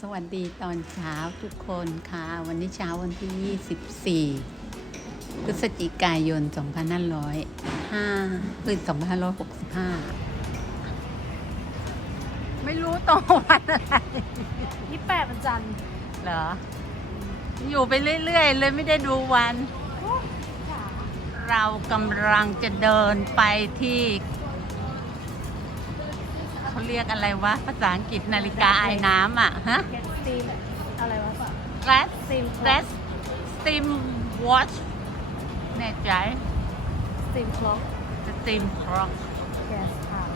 สวัสดีตอนเช้าทุกคนค่ะ วันนี้เช้าวันที่ 24 พฤศจิกายน 2505คือ2565 ไม่รู้ตรงวันอะไรยี่แปดวันจันทร์เหรอ อยู่ไปเรื่อยๆ เลยไม่ได้ดูวัน เรากำลังจะเดินไปที่ เขาเรียกอะไรวะ ภาษาอังกฤษนาฬิกาไอ้น้ำอะฮะ เก็ตสตีมอะไรวะ Red สตีม Red Steam Watch แน่ใจสตีมคล็อก Steam Clock แกสทาว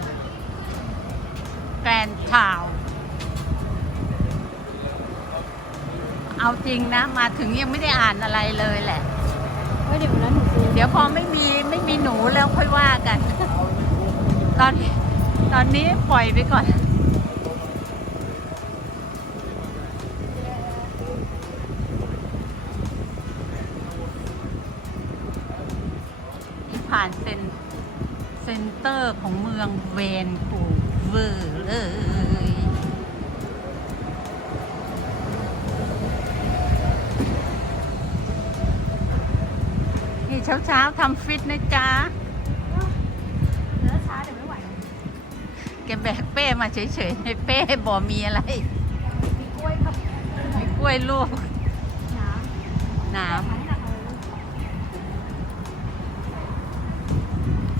Grand Town เอาจริงนะ มาถึงยังไม่ได้อ่านอะไรเลยแหละ เฮ้ยเดี๋ยวนั้นหนูซื้อเดี๋ยวพอไม่มีไม่มีหนูแล้วค่อยว่ากัน ตอน ตอนนี้ปล่อยไปก่อนผ่านเซนเซ็นเตอร์ของเมืองเวนคูเวอร์เลยนี่เช้าเช้าๆทำฟิตนะ มาเฉยๆในเป้บ่มีอะไร มีกล้วยครับมีกล้วยลูกน้น้ำให้หนักเลย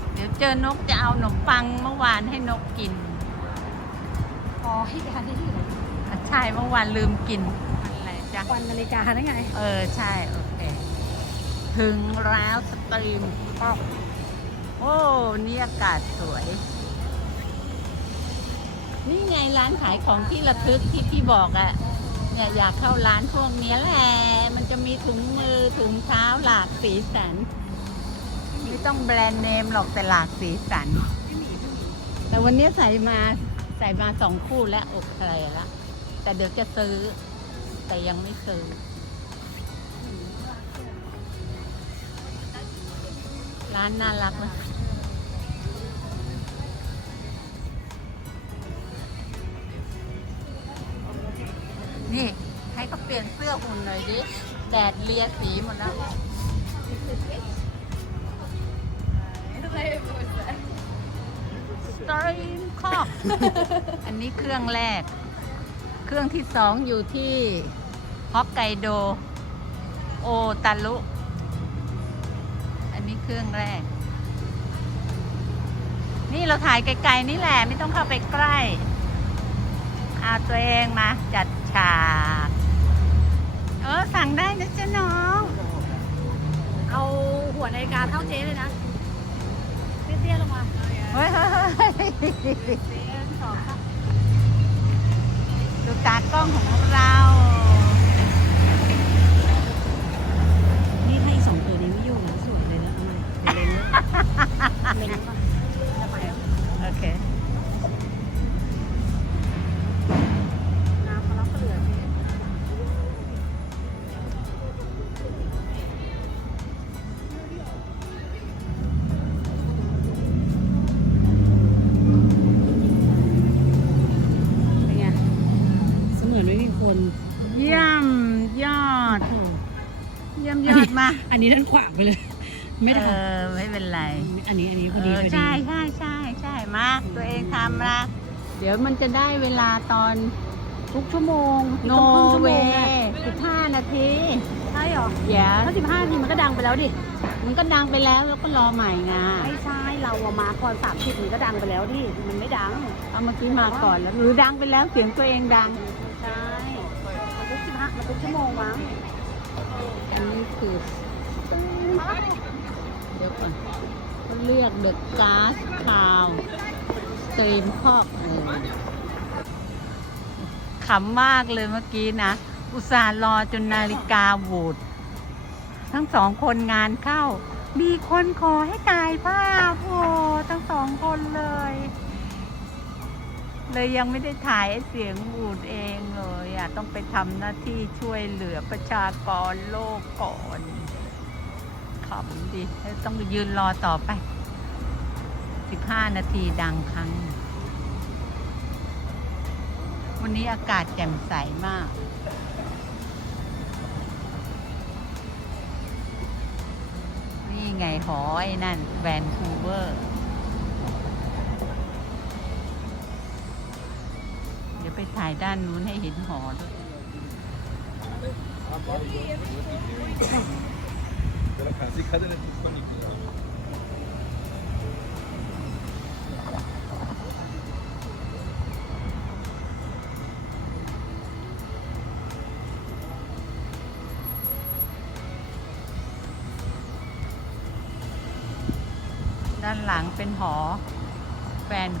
ำเดี๋ยวเจอนกจะเอาขนมปังเมื่อวานให้นกกิน อ๋อให้การที่ที่ไหนอะใช่เมื่อวานลืมกินมันอะไรจ๊ะ วันนาฬิกาได้ไง เออ ใช่ โอเค ถึงแล้วสตรีมป๊อกโอ้ นี่อากาศสวย นี่ไงร้านขายของที่ระทึกที่พี่บอกอะเนี่ยอยากเข้าร้านพวกเนี้ยแหละ มันจะมีถุงมือถุงเท้าหลากสีสัน ไม่ต้องแบรนด์เนมหรอกแต่หลากสีสัน แต่วันนี้ใส่มาใส่มาสองคู่แล้วโอเคแล้วแต่เดี๋ยวจะซื้อ แต่ยังไม่ซื้อ ร้านน่ารักไห หน่อยดิแดดเลียสีหมดแล้วสตรีมคอกอันนี้เครื่องแรก เครื่องที่สองอยู่ที่ฮอกไกโด โอตารุอันนี้เครื่องแรก นี่เราถ่ายไกลๆนี่แหละ ไม่ต้องเข้าไปใกล้เอาตัวเองมาจัดฉาก งได้นะจ๊ะน้อง เอาหัวนาฬิกาเท่าเจ๊เลยนะเตี้ยๆลงมาเฮ้ยเฮ้ยเฮ้ยเตี้ยสองครับดูตากล้องของเรา นี่ให้สองตัวนี้ไม่ยุ่งนะสวยเลยนะเอามาเล็งก่อนจะไปโอเค นนี้ด้านขวางไปเลย ไม่ได้เออไม่เป็นไรอันนี้อันนี้พอเอดีอพอดีใช่ใช่ใช่ใช่มาตัวเองทำละเดี๋ยวมันจะได้เวลาตอนทุกชั่วโมงโนครึ่งชั่วเวโมงอะสิบห้านาทีใช่เหรอเดี๋ยวถ้าสิบห้านาทีมันก็ดังไปแล้วดิ มันก็ดังไปแล้วแล้วก็รอใหม่ไงไม่ใช่เราอะมาก่อนสามสิบมันก็ดังไปแล้วดิมันไม่ดังเอาเมื่อกี้มาก่อนแล้วหรือดังไปแล้วเสียงตัวเองดัง ใช่มันทุกสิบห้ามันทุกชั่วโมงมั้ง อันนี้คือ เดี๋ยวก่อนเขาเรียกเดอะก๊าซคาวสตรีมคอกเออขำมากเลยเมื่อกี้นะ อุตส่าห์รอจนนาฬิกาบูดทั้งสองคนงานเข้า มีคนขอให้ถ่ายภาพโอ้ทั้งสองคนเลย เลยยังไม่ได้ถ่ายเสียงบูดเองเลยอะต้องไปทำหน้าที่ช่วยเหลือประชากรโลกก่อน ขำดิแล้วต้องยืนรอต่อไป 15 นาทีดังครั้ง วันนี้อากาศแจ่มใสมาก นี่ไงหอไอ้นั่นแวนคูเวอร์ เดี๋ยวไปถ่ายด้านนู้นให้เห็นหอด้วย 간직하자는 조건입니 다. ด้านหลังเป็นหอแฟน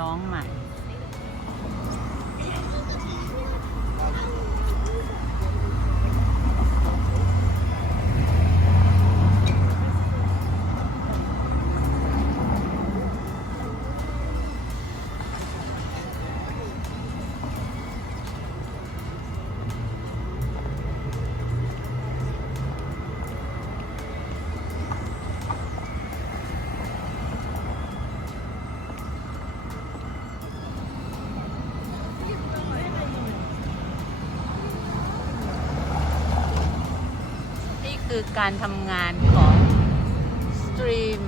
ร้องใหม่ คือการทำงานของสตรีม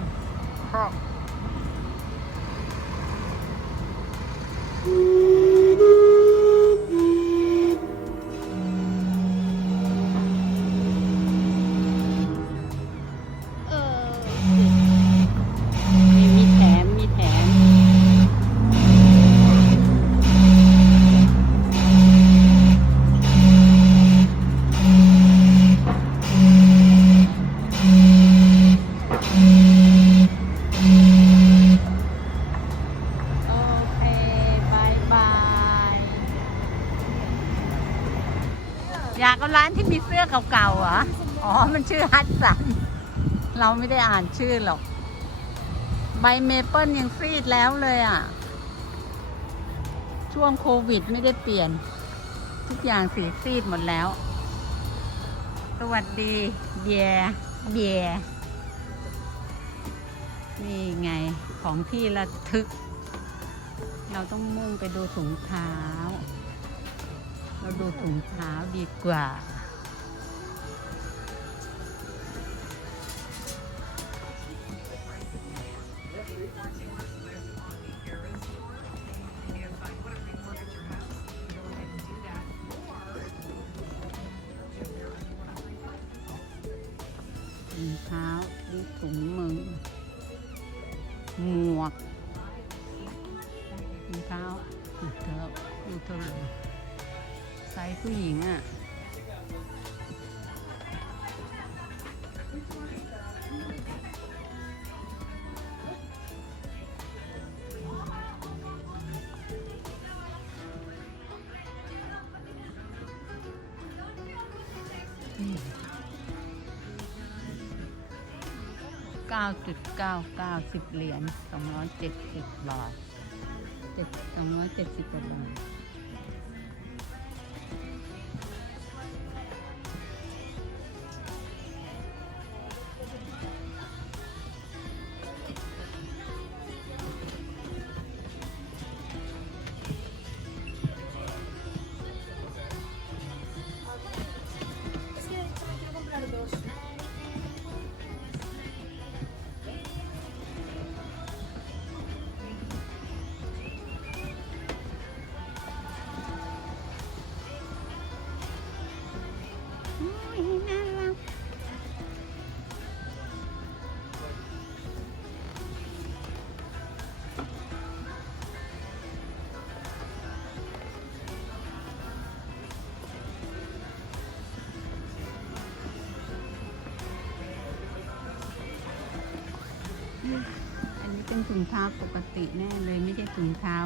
เราไม่ได้อ่านชื่อหรอก ใบเมเปิลยังซีดแล้วเลยอะ ช่วงโควิดไม่ได้เปลี่ยน ทุกอย่างสีซีดหมดแล้ว สวัสดีเบียเบียนี่ไงของที่ระทึก เราต้องมุ่งไปดูถุงเท้า เราดูถุงเท้าดีกว่า 9.99 10 เหรียญ 270 บาท7 270กว่าบาท ถุงเท้าปกติแน่เลยไม่ใช่ถุงเท้า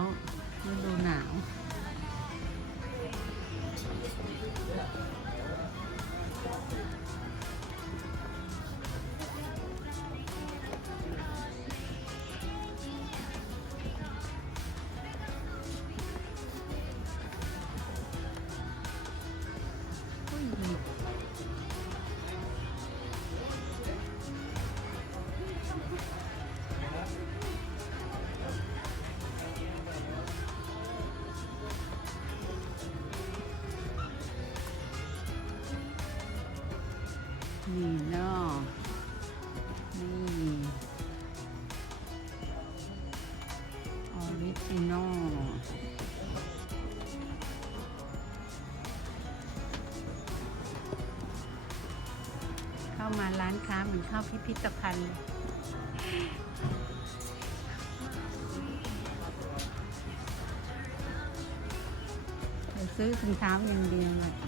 เหมือนเข้าพิพิธภัณฑ์ซื้อถุงเท้าอย่างเดียวเลย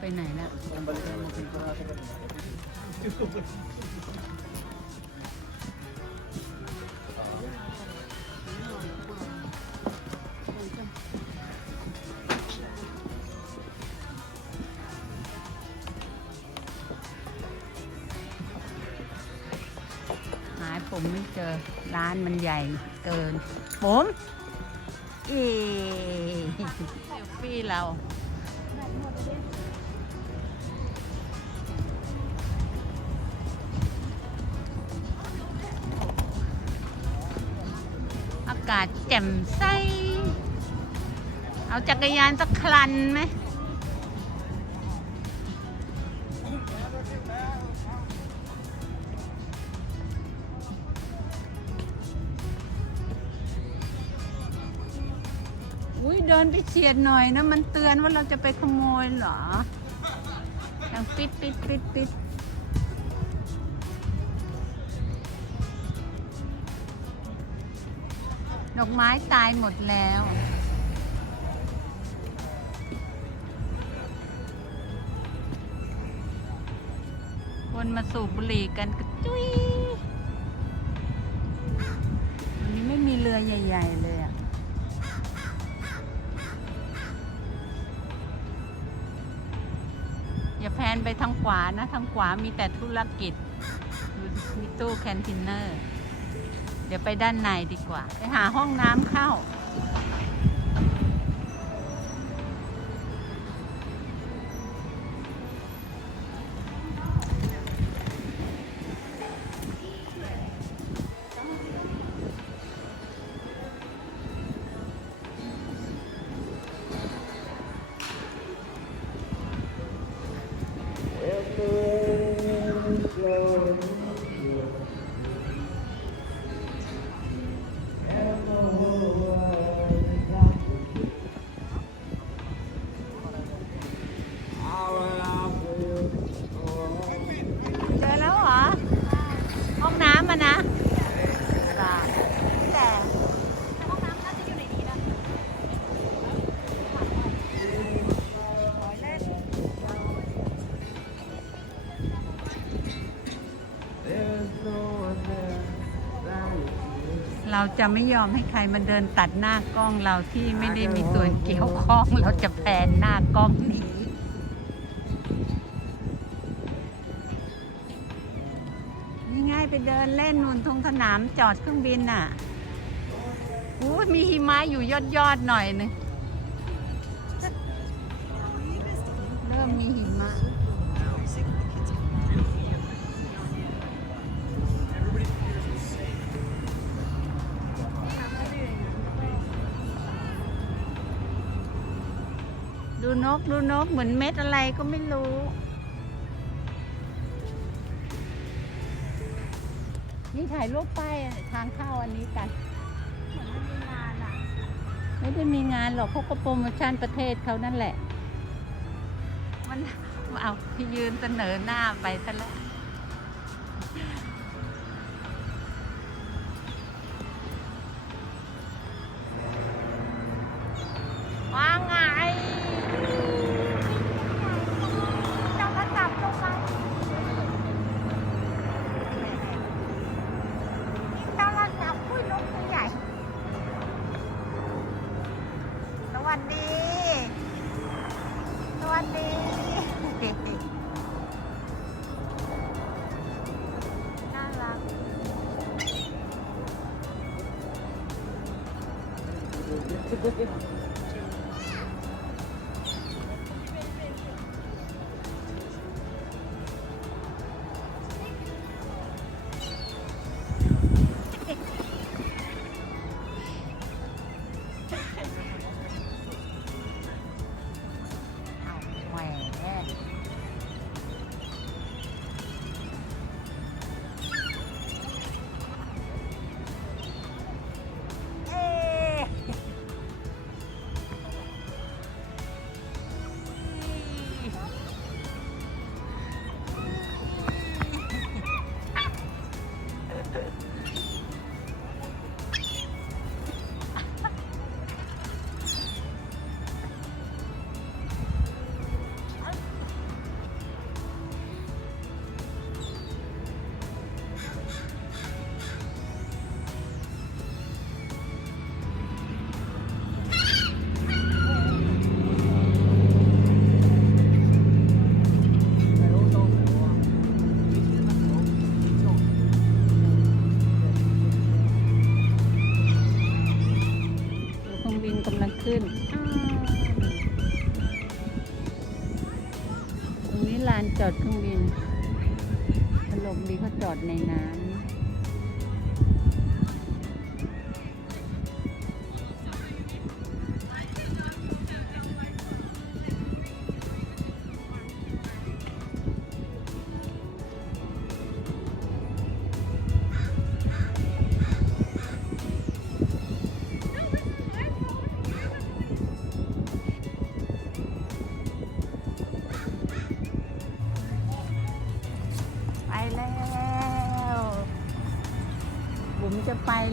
ไปไหนละหายผมไม่เจอ ร้านมันใหญ่เกิน ผมอีเซลฟี่เราากาศแจ่มใส เอาจักรยานสักคันไหม อุ้ยเดินไปเฉียดหน่อยนะ มันเตือนว่าเราจะไปขโมยเหรอยังปิดปิดปิดปิด ดอกไม้ตายหมดแล้ว คนมาสูบบุหรี่กันกระจุยวันนี้ไม่มีเรือใหญ่ ๆ เลยอะอย่าแพนไปทางขวานะ ทางขวามีแต่ธุรกิจ มีตู้แคนตินเนอร์ เดี๋ยวไปด้านในดีกว่า ไปหาห้องน้ำเข้าเจ เราจะไม่ยอมให้ใครมาเดินตัดหน้ากล้องเราที่ไม่ได้มีส่วนเกี่ยวข้องเราจะแพนหน้ากล้องหนี้นี่ง่ายไปเดินเล่นนูนตรงสนามจอดเครื่องบินน่ะอู้มีหิมะอยู่ยอดยอดๆหน่อยนึงเริ่มมีหิ นกดูนกเหมือนเม็ดอะไรก็ไม่รู้ นี่ถ่ายรูปป้ายทางเข้าอันนี้กัน ไม่ได้มีงานหรอกเขาก็โปรโมชั่นประเทศเขานั่นแหละ มันเอาที่ยืนเสนอหน้าไปซะแล้ว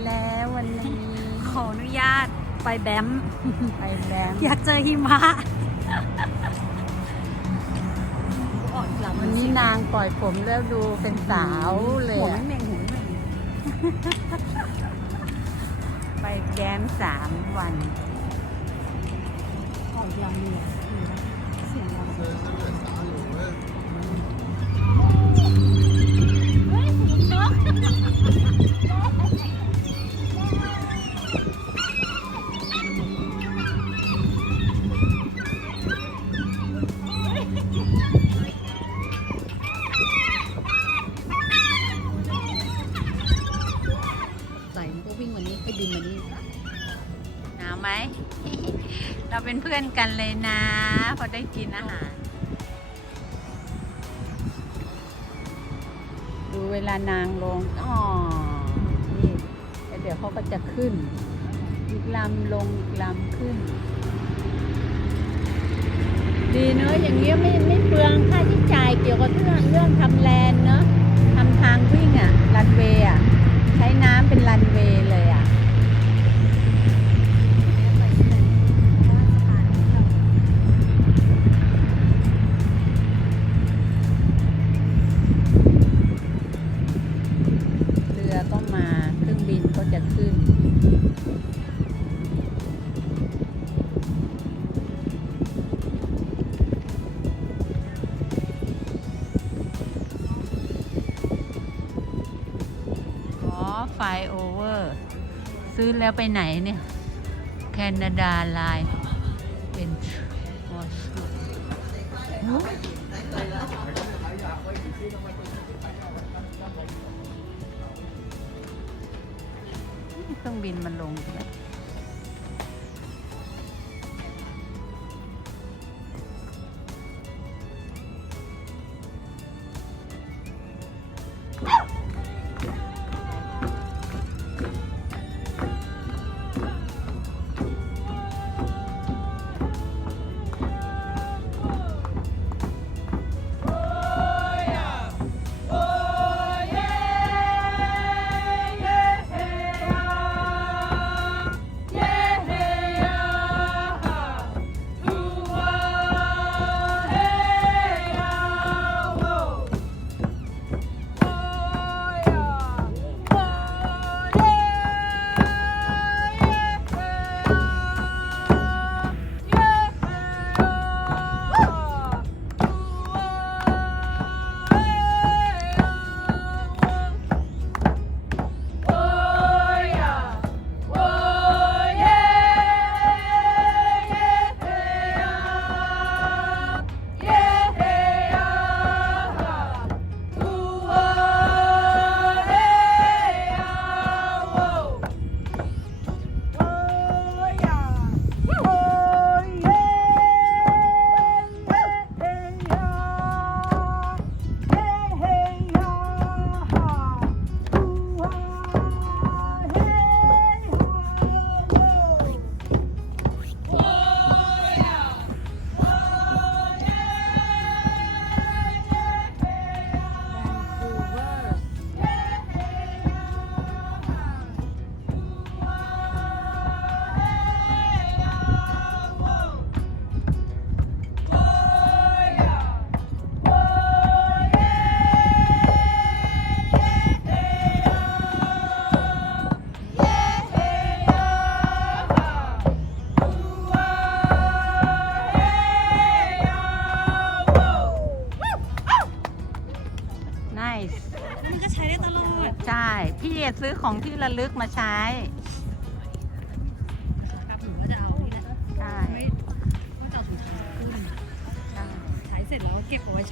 แล้ววันนี้ ขออนุญาตไปแบม ไปแล้วอยากเจอหิมะอ่อนหลังวันนี้นางปล่อยผมแล้วดูเป็นสาวเลยหัวอะ ไม่เม่งหัวไม่เม่งไปแย้มสามวัน อ่อนลำเนี่ย พื่อนกันเลยนะ พอได้กินอาหาร ดูเวลานางลงอ๋อนี่แล้วเดี๋ยวเขาก็จะขึ้น อีกลำลงอีกลำขึ้น ดีเนอะอย่างเงี้ยไม่ไม่เปลืองค่าใช้จ่ายเกี่ยวกับเรื่องเรื่องทำแลนเนอะทำทางวิ่งอะรันเวย์อะใช้น้ำเป็นรันเวย์เลย แล้วไปไหนเนี่ย แคนาดาไลน์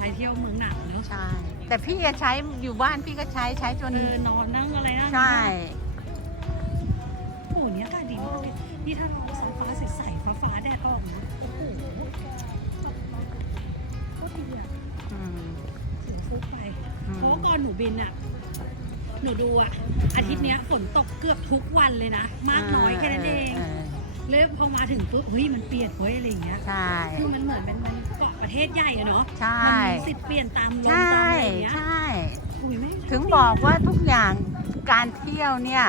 ช้เที่ยวเมืองหนังเนอะใช่แต่พี่จะใช้อยู่บ้านพี่ก็ใช้ใช้จนเออนอนนั่งอะไรนะใช่โอ้โหเนี่ยอากาศดีมากเลยนี่ถ้าเราเอาฟ้าใสๆฟ้าฟ้าๆแดดออกนะโอ้โหโคตรดีอะอืมถึงฟุกไปอืมเพราะว่าก่อนหนูบินอะหนูดูอะอาทิตย์เนี้ยฝนตกเกือบทุกวันเลยนะ มากน้อยแค่นั้นเองเลยพอมาถึงปุ๊บเฮ้ยมันเปลี่ยนเฮ้ยอะไรอย่างเงี้ยใช่คือมันเหมือนเป็นมันเกาะ ประเทศใหญ่อะเนาะใช่ มันมีสิทธิ์เปลี่ยนตามลมใช่ตามอะไรอย่างเงี้ยใช่ อุ้ยแม่ถึงบอกว่าทุกอย่างการเที่ยวเนี่ย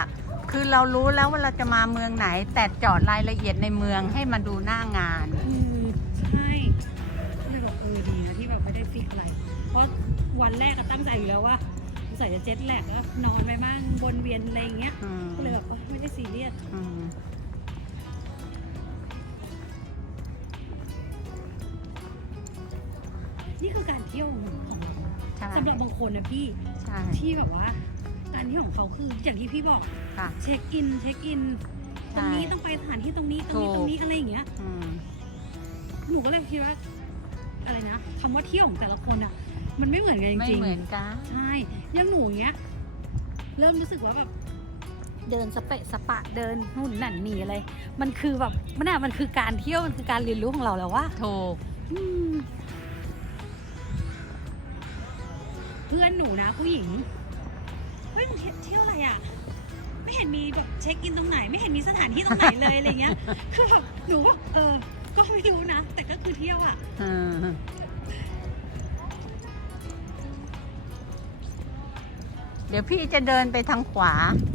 คือเรารู้แล้วว่าเราจะมาเมืองไหน แต่เจอดรายละเอียดในเมืองให้มาดูหน้างาน อืมใช่เลยแบบเออดีนะที่แบบไม่ได้ฟิกอะไร เพราะวันแรกก็ตั้งใจอยู่แล้วว่าใส่จะเจ็ตแลกแล้วนอนไปบ้างบนเวียนอะไรอย่างเงี้ย อืมก็เลยแบบเออไม่ได้ซีเรียส อืม นี่คือการเที่ยวของเราใช่สำหรับบางคนนะพี่ใช่ที่แบบว่า การเที่ยวของเขาคืออย่างที่พี่บอกค่ะ เช็คอินเช็คอินตรงนี้ต้องไปสถานที่ตรงนี้ตรงนี้ถูก ตรงนี้อะไรอย่างเงี้ยอืม หนูก็เลยคิดว่าอะไรนะคำว่าเที่ยวของแต่ละคนอะ มันไม่เหมือนกันจไม่ริงเหมือนกัน ๆใช่อยังหนูอย่างเงี้ยเริ่มรู้สึกว่าแบบเดินสเปะสปะเดินนู่นนั่นนี่อะไร มันคือแบบมันน่ะมันคือการเที่ยวมันคือการเรียนรู้ของเราแล้วว่าถูก อืม เพื่อนหนูนะผู้หญิง เฮ้ยมึงเที่ยวอะไรอะ ไม่เห็นมีแบบเช็คอินตรงไหน ไม่เห็นมีสถานที่ตรงไหนเลยอะไรเงี้ย คือแบบหนูว่าเออ ก็ไม่รู้นะ แต่ก็คือเที่ยวอะอืมเดี๋ยวพี่จะเดินไปทางขวา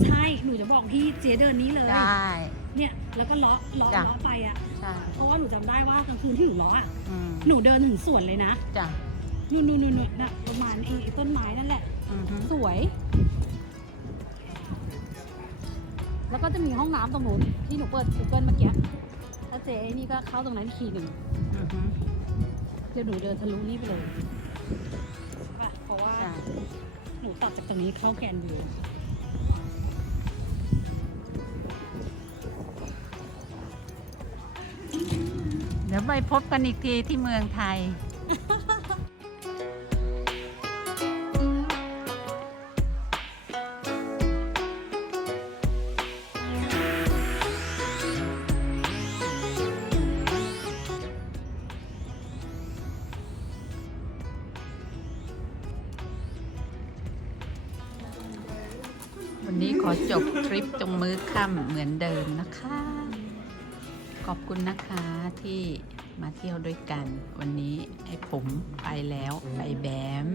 ใช่ หนูจะบอกพี่เจเดินนี้เลย ได้ เนี่ย แล้วก็เลาะเลาะจ้ะ เลาะไปอะ ใช่เพราะว่าหนูจำได้ว่ากลางคืนที่หนูเลาะอะ อืมหนูเดินถึงสวนเลยนะ จ้ะ นู่นนู่นนู่นน่ะประมาณไอ้ไอ้ต้นไม้นั่นแหละ อือฮึสวย แล้วก็จะมีห้องน้ำตรงนู้นที่หนูเปิด Google เมื่อกี้แล้วเจ๊นี่ก็เข้าตรงนั้นอีกทีหนึ่งอือฮึเดี๋ยวหนูเดินทะลุนี่ไปเลยใช่ปะเพราะว่าใช่หนูตัดจากตรงนี้เข้าแกนวิวเดี๋ยวไปพบกันอีกทีที่เมืองไทย มือนเดิมนะคะ ขอบคุณนะคะที่มาเที่ยวด้วยกัน วันนี้ไอ้ผมไปแล้ว ไปแบม